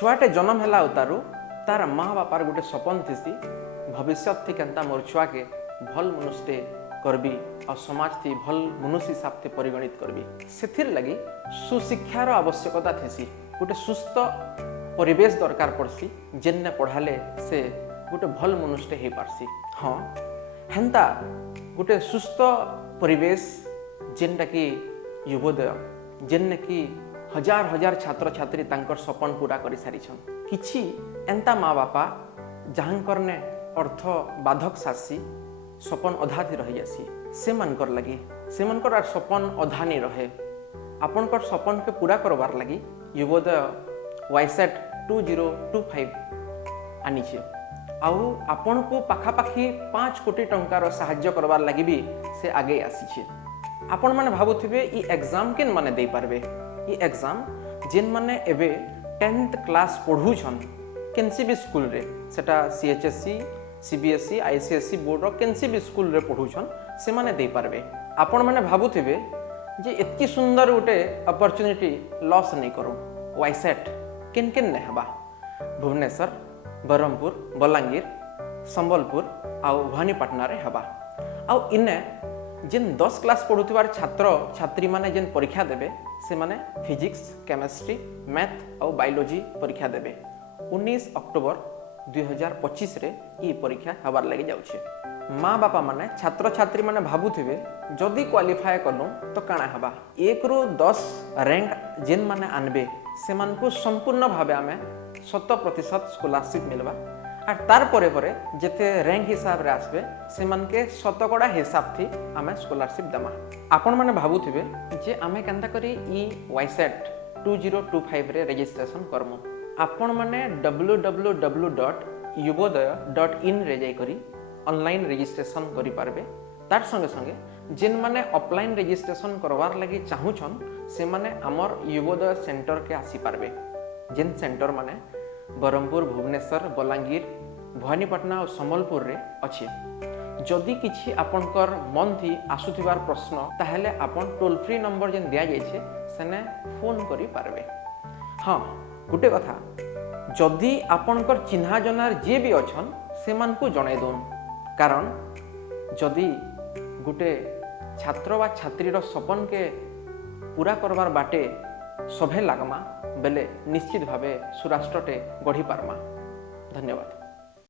छुआटे जन्म है उतारू तार माँ बापार गोटे सपन थी भविष्य थी केन्ता मोर छुआ के भल मनुष्य करबी और समाज थी भल मनुष्य हिसाब से परिगणित करबी से लगी सुशिक्षार आवश्यकता थी गोटे सुस्थ परिवेश दरकार पड़सी जेन्ने पढ़ाले से गोटे भल मनुष्य हो पारसी। हाँ हेन्ता गोटे सुस्थ परिवेश जेनटा कि युवोदय जेन्ने कि हजार हजार छात्र छात्री तांकर सपन पूरा कर सारी किछि एंता माँ बापा जहाँकर ने अर्थ बाधक सासी सपन अधा थी रही जासी से मानकर लगी से मानकर सपन अधा नहीं रहे आपनकर सपन के पूरा करवार लगी युवोदय वाईसेट 2025 आनीचे आउ आपण को पाखापाखी 5 कोटी टंकार साहाय्य करवार लगी भी से आगे आसीछे। आपण माने भाबुथिबे ई एग्जाम केन माने दे पारबे ई एग्जाम जेन माने एबे 10th क्लास पढ़ुछन केनसी भी स्कूल रे सेटा सीएचएससी सीबीएसई आईसीएसई बोर्ड रो केनसी भी स्कूल रे पढ़ुछन से माने दे पारबे। आपण माने भाबुथिबे जे एतकी सुंदर गोटे अपॉर्चुनिटी लॉस नहीं करो वाईसेट केन केन ने हबा भुवनेश्वर बरहमपुर बलांगीर संबलपुर आउ भवानीपाटना रे हबा आउ इने जेन 10 क्लास पढ़ुथिबार छात्र छात्री माने जेन परीक्षा देबे से माने फिजिक्स केमिस्ट्री मैथ और बायोलॉजी परीक्षा देबे 19 अक्टोबर 2025 रे ई परीक्षा हबार लगी जाउछे। माँ बापा माने छात्र छात्री माने भाबुथिबे जदि क्वालिफाई करनु तो काना हबा 1 रु 10 रैंक जेन माने आनबे से मान को संपूर्ण भावे आमे 100% स्कॉलरशिप मिलवा और तार परे जेते रैंक हिसाब रे आसबे से मान के शतकड़ा हिसाब थी आमे स्कॉलरशिप दमा। आपण माने भाबुथिबे जे आमे केनता करी ई वाईसेट 2025 रे रजिस्ट्रेशन करमु आपण माने www.yuboday.in रे जाई करी ऑनलाइन रजिस्ट्रेशन करि पारबे। तार संगे संगे जेन माने ऑफलाइन रजिस्ट्रेशन करवार लगी चाहूछन से माने हमर युवोदय सेंटर के आसी पारबे जेन सेंटर माने बरहमपुर भुवनेश्वर बलांगीर भवानीपाटना और संबलपुर रे अछि। जदि किछि आपनकर मन थी आसुथिबार प्रश्न ताहेले आपन टोल फ्री नंबर जेन दिया जाइछे सेने फोन करि पारबे। हाँ गुटे कथा जदि आपनकर चिन्हा जनार जे भी अछन से मान को जणाई दोन कारण जदि गुटे छात्र वा छात्रीर सपन के पूरा करवार बाटे सभे लागमा बेले निश्चित भावे सुराष्ट्रटे गढ़ी पारमा। धन्यवाद।